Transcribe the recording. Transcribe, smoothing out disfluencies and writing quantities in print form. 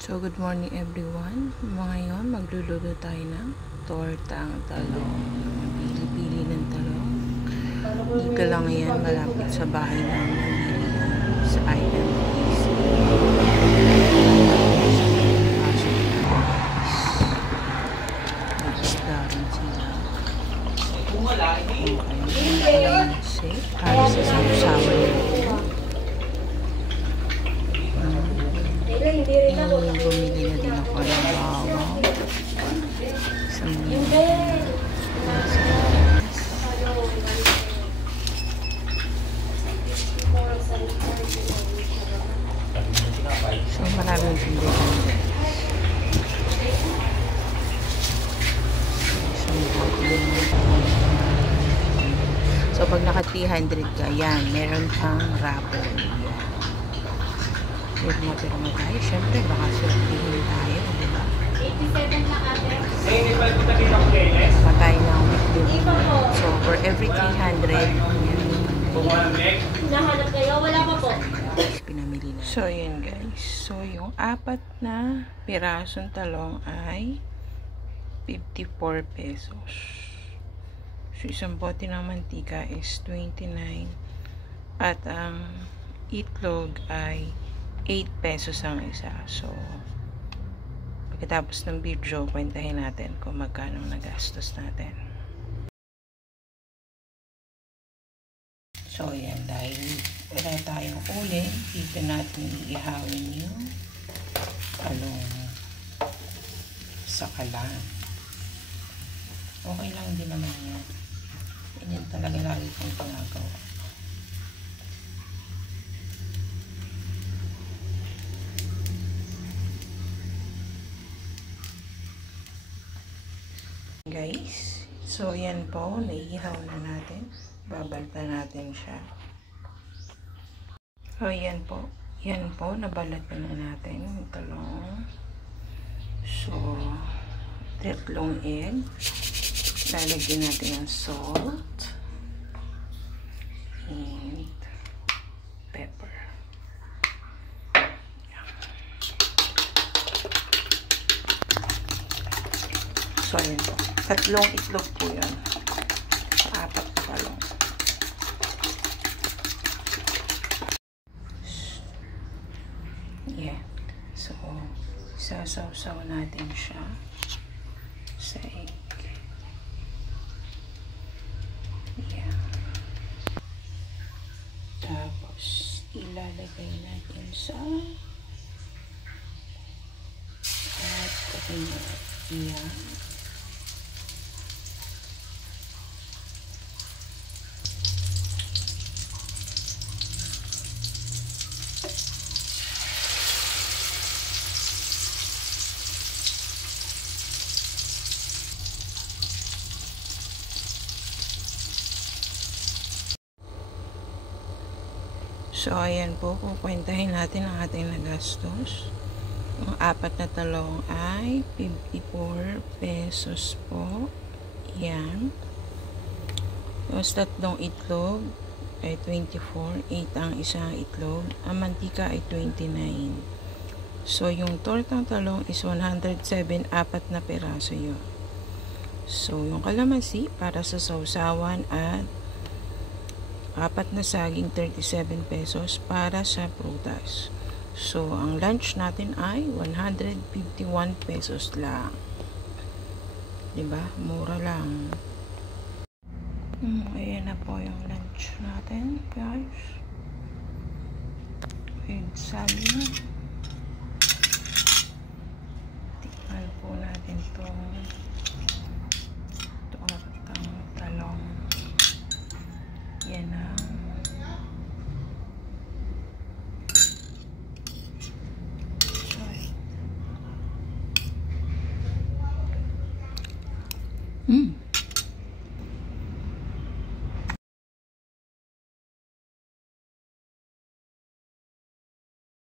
So, good morning everyone. Ngayon, magluluto tayo ng tortang talong. Pili-pili ng talong. Dito lang yan, malapit sa bahay namin. Sa Island Place. Nag-isda rin sila. Okay. Para sa sasawa nila. Bumili na din ako ng bawang. So, maraming pinilihan. So, pag naka 300 ka, yan, meron pang raffle. Pirma tayo. Siyempre, baka surtihin tayo, di ba? 87 na ate. Patay na ang weekly. So, for every 300, Nahanap kayo? Wala pa po. pinamili na. So, yun guys. So, yung 4 na pirasong talong ay 54 pesos. So, isang bote ng mantika is 29. At ang itlog ay 8 pesos ang isa. So, pagkatapos ng video, kwentahin natin kung magkano nagastos natin. So, yan. Dahil wala tayong uling, dito natin ihawin yung talong sa kalan. Okay lang din naman yun. Yan talaga lagi kong ginagawa. Guys, so yan po, naiihaw na natin. Babalta natin siya. So yan po, nabalat na natin yung talong. So, 3 egg. Lalagyan natin ng salt and pepper. So, yun po. 3 itlog po yun. So, 4 na talong. Yeah. So, sasawsaw natin siya sa egg. Yeah. Tapos, ilalagay natin sa at yan. So, ayan po, kukwentahin natin ang ating nagastos. Ang 4 na talong ay 54 pesos po. Yan. Tapos 3 itlog ay 24. 8 ang isang itlog. Ang mantika ay 29. So, yung tortang talong is 107. 4 na peraso yun. So, yung kalamansi para sa sausawan at 4 na saging 37 pesos para sa prutas. So, ang lunch natin ay 151 pesos lang. Diba? Mura lang. Ayan na po yung lunch natin, guys. With salad. Tikman po natin itong tortang talong. Yan na. Sorry.